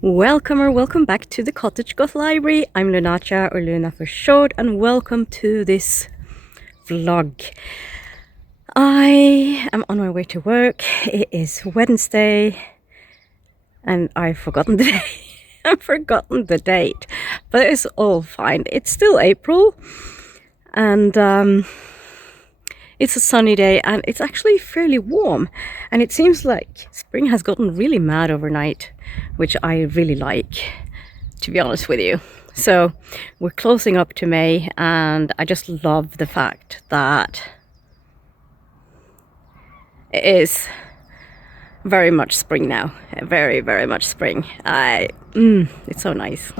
Welcome or welcome back to the Cottagegoth Library. I'm Lunacha, or Luna for short, and welcome to this vlog. I am on my way to work. It is Wednesday and I've forgotten the day. I've forgotten the date, but it's all fine. It's still April and it's a sunny day and it's actually fairly warm, and it seems like spring has gotten really mad overnight, which I really like, to be honest with you. So we're closing up to May, and I just love the fact that it is very much spring now. Very, very much spring. It's so nice.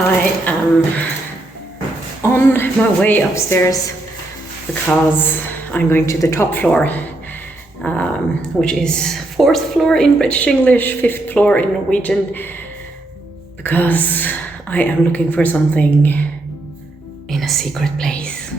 I am on my way upstairs because I'm going to the top floor, which is 4th floor in British English, 5th floor in Norwegian, because I am looking for something in a secret place.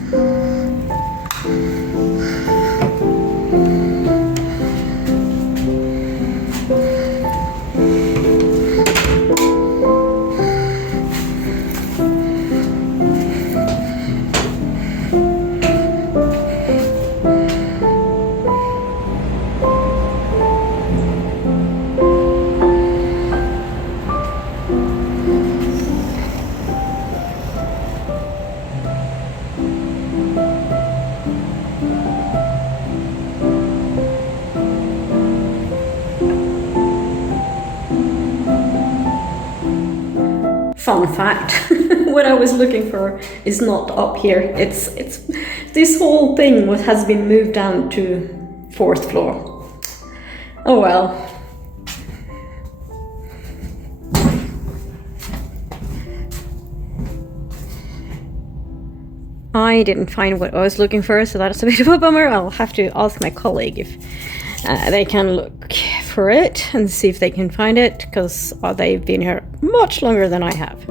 Fun fact, what I was looking for is not up here. It's this whole thing has been moved down to 4th floor. Oh well. I didn't find what I was looking for, so that's a bit of a bummer. I'll have to ask my colleague if they can look for it and see if they can find it, because they've been here much longer than I have.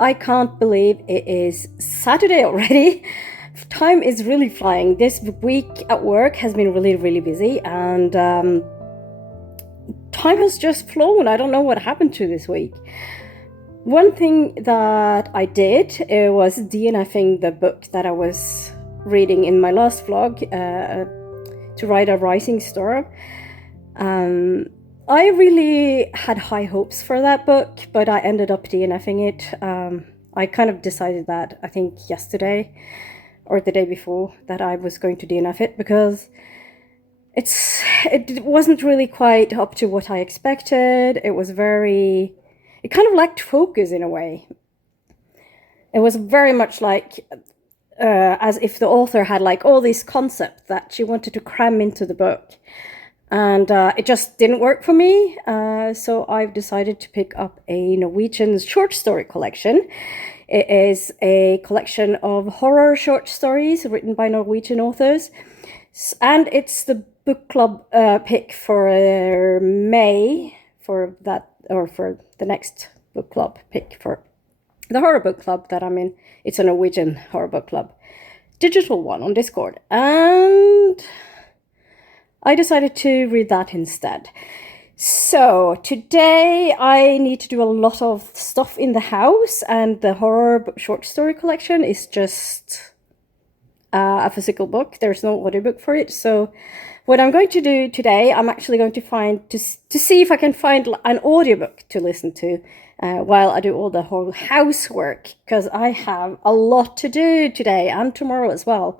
I can't believe it is Saturday already. Time is really flying. This week at work has been really, really busy, and time has just flown. I don't know what happened to this week. One thing that I did was DNF-ing the book that I was reading in my last vlog to write a rising star. I really had high hopes for that book, but I ended up DNF-ing it. I kind of decided that, I think yesterday or the day before, that I was going to DNF it because it wasn't really quite up to what I expected. It kind of lacked focus in a way. It was very much like as if the author had like all these concepts that she wanted to cram into the book. And it just didn't work for me. So I've decided to pick up a Norwegian short story collection. It is a collection of horror short stories written by Norwegian authors. And it's the book club pick for May, for the next book club pick for the horror book club that I'm in. It's a Norwegian horror book club, digital one on Discord. And I decided to read that instead. So today I need to do a lot of stuff in the house, and the horror short story collection is just a physical book. There's no audiobook for it. So what I'm going to do today, I'm actually going to see if I can find an audiobook to listen to while I do all the whole housework, because I have a lot to do today and tomorrow as well.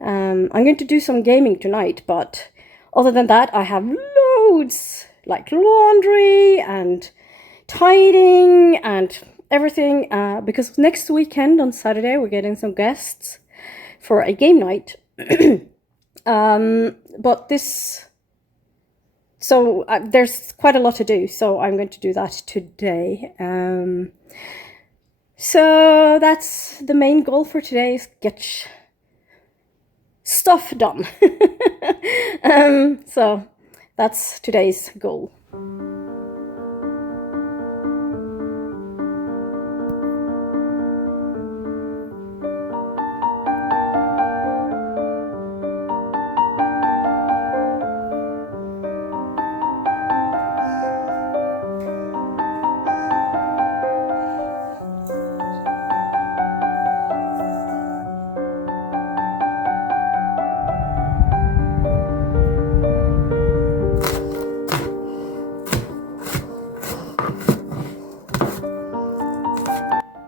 I'm going to do some gaming tonight, but other than that, I have loads, like laundry and tidying and everything, because next weekend on Saturday, we're getting some guests for a game night. There's quite a lot to do, so I'm going to do that today. So that's the main goal for today, is get stuff done. So that's today's goal.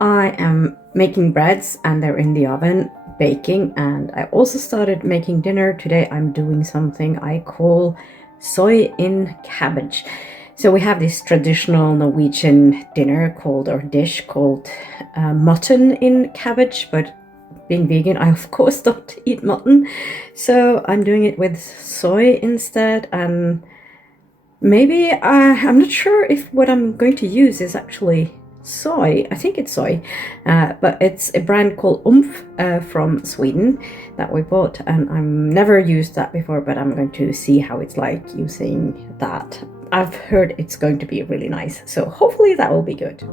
I am making breads and they're in the oven baking, and I also started making dinner. Today I'm doing something I call soy in cabbage. So we have this traditional Norwegian dish called mutton in cabbage, but being vegan, I of course don't eat mutton. So I'm doing it with soy instead, and maybe I'm not sure if what I'm going to use is actually soy. I think it's soy, but it's a brand called from Sweden that we bought, and I've never used that before, but I'm going to see how it's like using that. I've heard it's going to be really nice, so hopefully that will be good.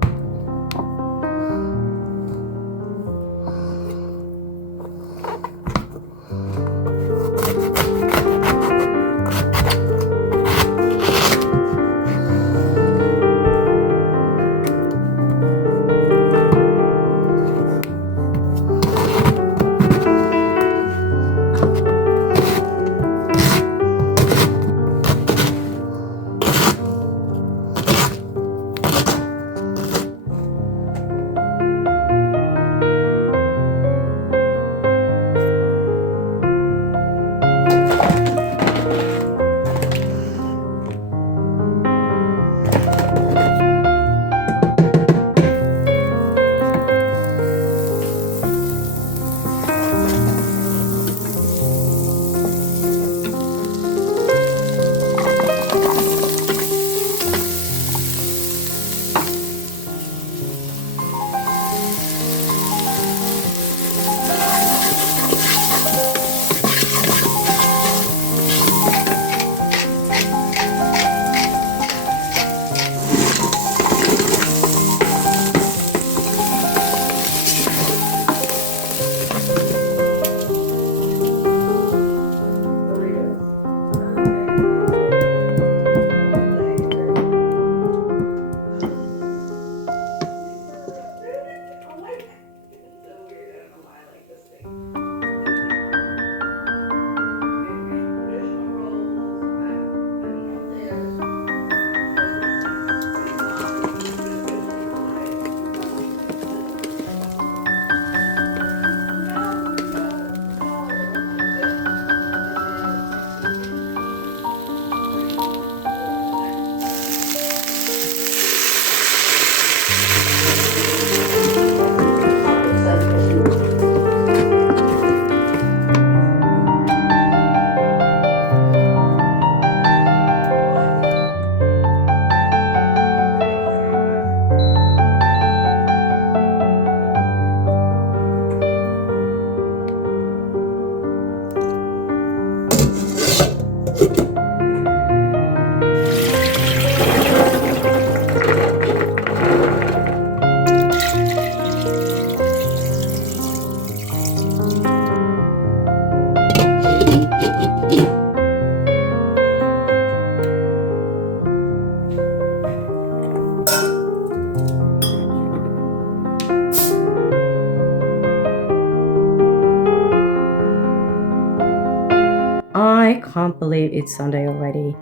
can't believe it's Sunday already.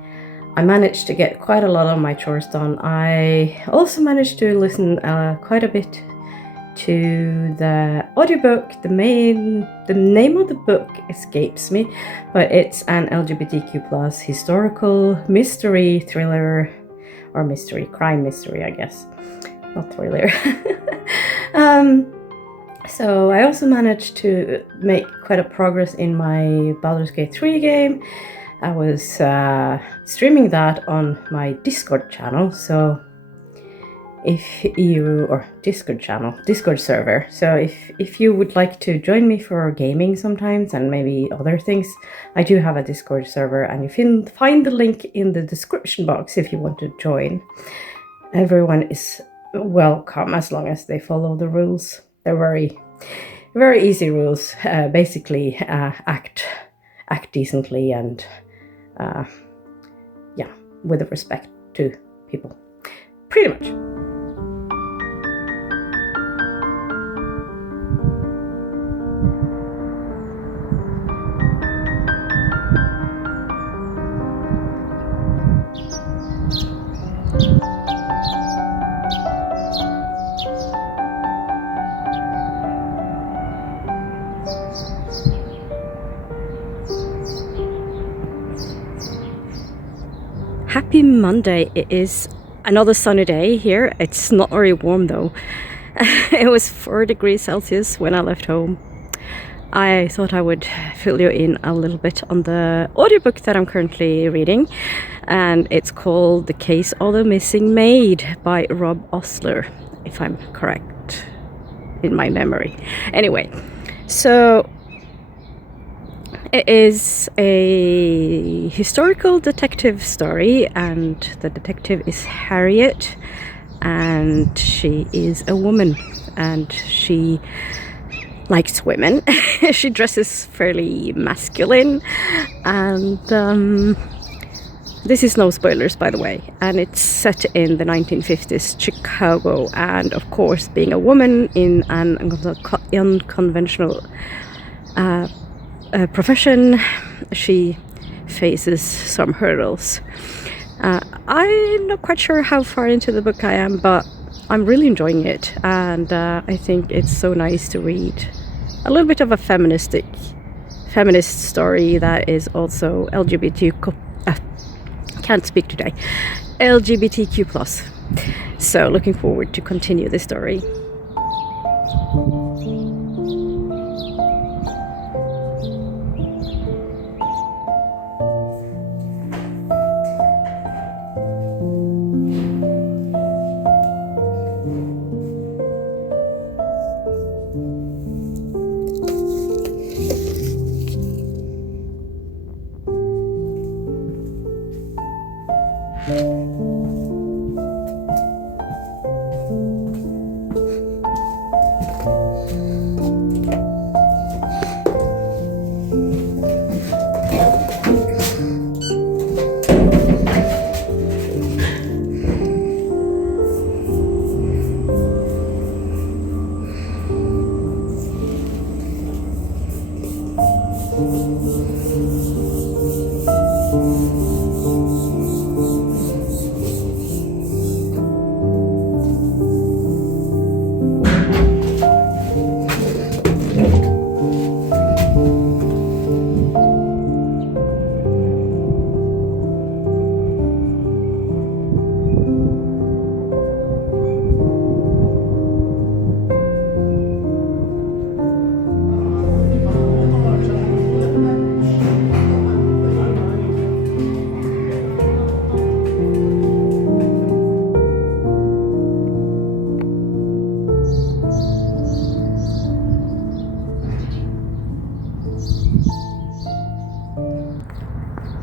I managed to get quite a lot of my chores done. I also managed to listen quite a bit to the audiobook. The name of the book escapes me, but it's an LGBTQ+ historical mystery thriller, or crime mystery, I guess, not thriller. So I also managed to make quite a progress in my Baldur's Gate 3 game. I was streaming that on my Discord channel, so Discord server. So if you would like to join me for gaming sometimes and maybe other things, I do have a Discord server, and you can find the link in the description box if you want to join. Everyone is welcome as long as they follow the rules. They're very, very easy rules. Basically, act decently and with respect to people, pretty much. Happy Monday. It is another sunny day here. It's not very warm though. It was 4 degrees Celsius when I left home. I thought I would fill you in a little bit on the audiobook that I'm currently reading, and it's called The Case of the Missing Maid by Rob Osler, if I'm correct in my memory. Anyway, so it is a historical detective story, and the detective is Harriet, and she is a woman, and she likes women. She dresses fairly masculine, and this is no spoilers, by the way, and it's set in the 1950s Chicago, and of course, being a woman in an unconventional profession, she faces some hurdles. I'm not quite sure how far into the book I am, but I'm really enjoying it, and I think it's so nice to read a little bit of a feminist story that is also LGBTQ. Can't speak today. LGBTQ+. So looking forward to continue this story.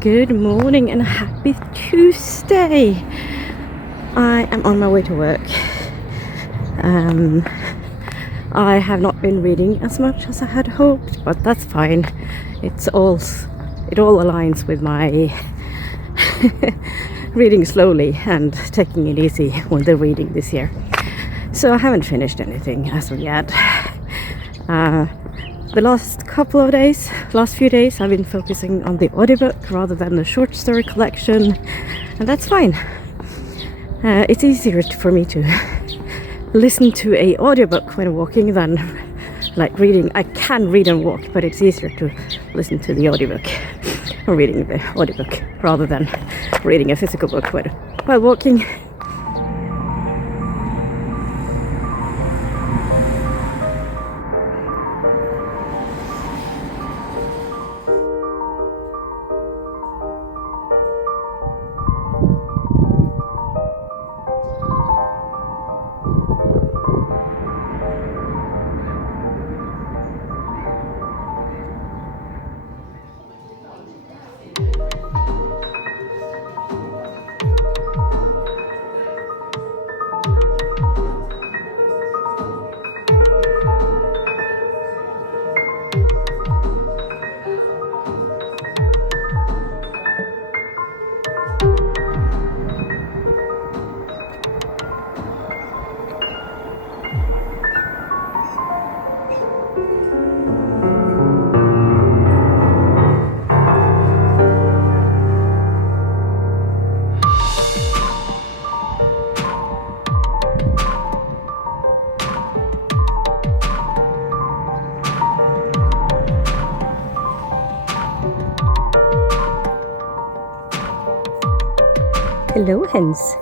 Good morning and happy Tuesday. I am on my way to work. I have not been reading as much as I had hoped, but that's fine. It all aligns with my reading slowly and taking it easy with the reading this year. So I haven't finished anything as of yet. the last few days, I've been focusing on the audiobook rather than the short story collection, and that's fine. It's easier for me to listen to a audiobook when walking than like reading. I can read and walk, but it's easier to listen to the audiobook or reading the audiobook rather than reading a physical book while walking. Hello, hens.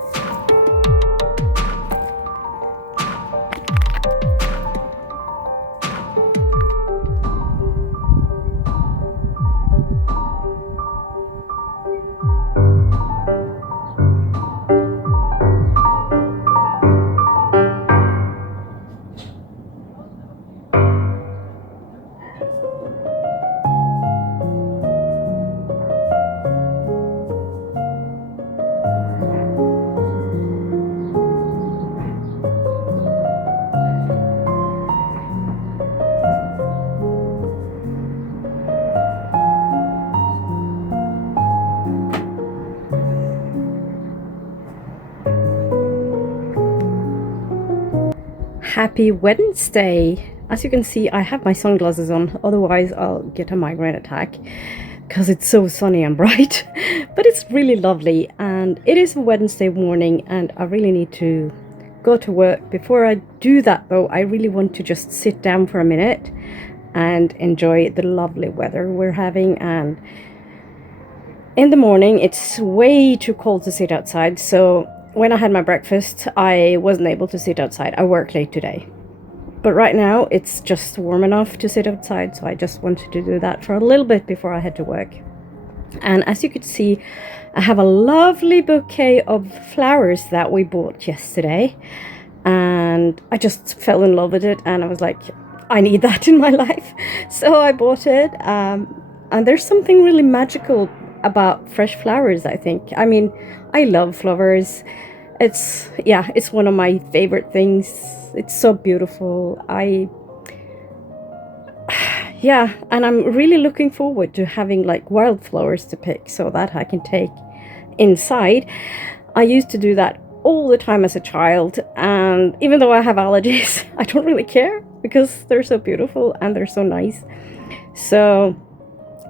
Happy Wednesday! As you can see, I have my sunglasses on, otherwise I'll get a migraine attack because it's so sunny and bright. But it's really lovely, and it is a Wednesday morning and I really need to go to work. Before I do that though, I really want to just sit down for a minute and enjoy the lovely weather we're having. And in the morning it's way too cold to sit outside, so when I had my breakfast, I wasn't able to sit outside. I worked late today. But right now, it's just warm enough to sit outside, so I just wanted to do that for a little bit before I head to work. And as you could see, I have a lovely bouquet of flowers that we bought yesterday. And I just fell in love with it, and I was like, I need that in my life. So I bought it. And there's something really magical about fresh flowers, I think. I mean, I love flowers. It's one of my favorite things. It's so beautiful. And I'm really looking forward to having like wildflowers to pick so that I can take inside. I used to do that all the time as a child, and even though I have allergies, I don't really care because they're so beautiful and they're so nice. So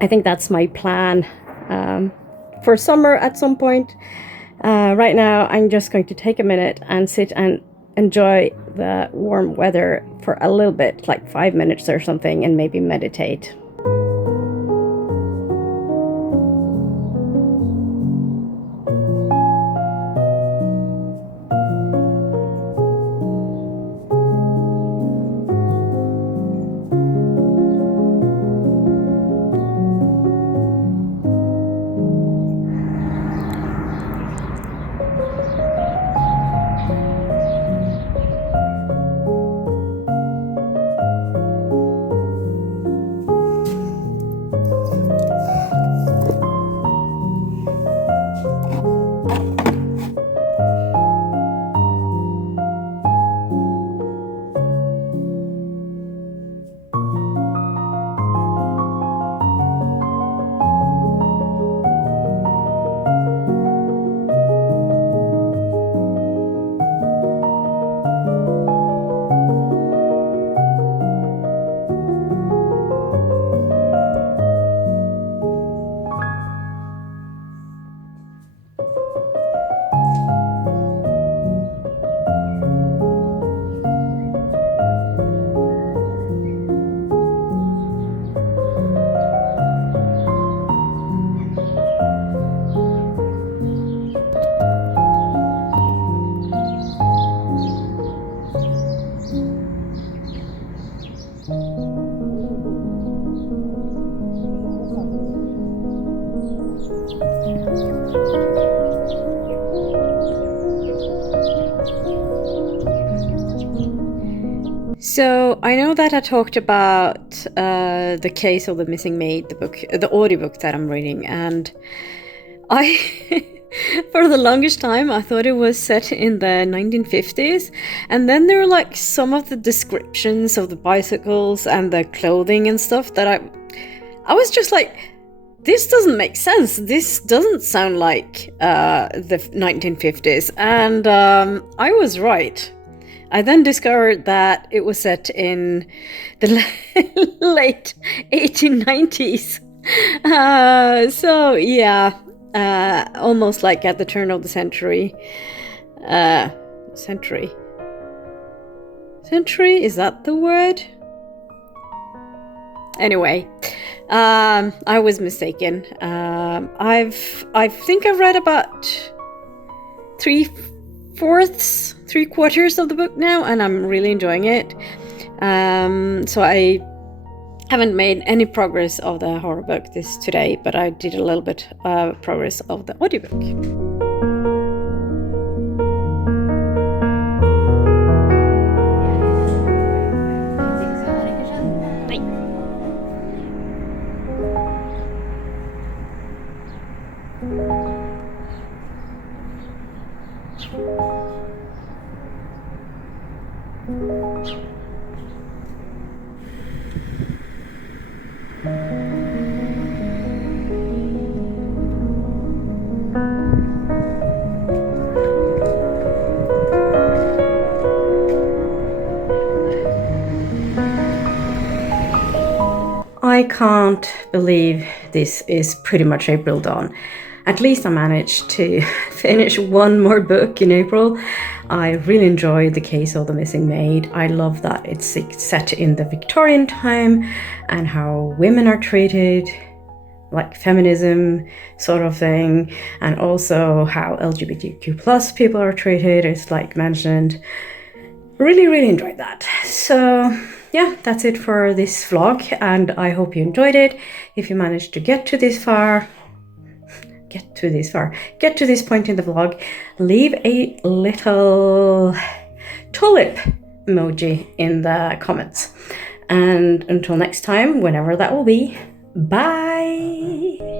I think that's my plan for summer at some point. Right now, I'm just going to take a minute and sit and enjoy the warm weather for a little bit, like 5 minutes or something, and maybe meditate. So I know that I talked about The Case of the Missing Maid, the book, the audiobook that I'm reading, and I, for the longest time, I thought it was set in the 1950s, and then there were like some of the descriptions of the bicycles and the clothing and stuff that I was just like, this doesn't make sense. This doesn't sound like the 1950s, and I was right. I then discovered that it was set in the late 1890s. So yeah, almost like at the turn of the century. Century? Is that the word? Anyway, I was mistaken. I think I've read about 3/4 of the book now, and I'm really enjoying it. So I haven't made any progress of the horror book today, but I did a little bit of progress of the audiobook. I can't believe this is pretty much April dawn. At least I managed to finish one more book in April. I really enjoyed The Case of the Missing Maid. I love that it's set in the Victorian time and how women are treated, like feminism sort of thing, and also how LGBTQ plus people are treated. It's like mentioned. Really enjoyed that. So yeah, that's it for this vlog, and I hope you enjoyed it. If you managed to get to this point in the vlog, leave a little tulip emoji in the comments. And until next time, whenever that will be, bye!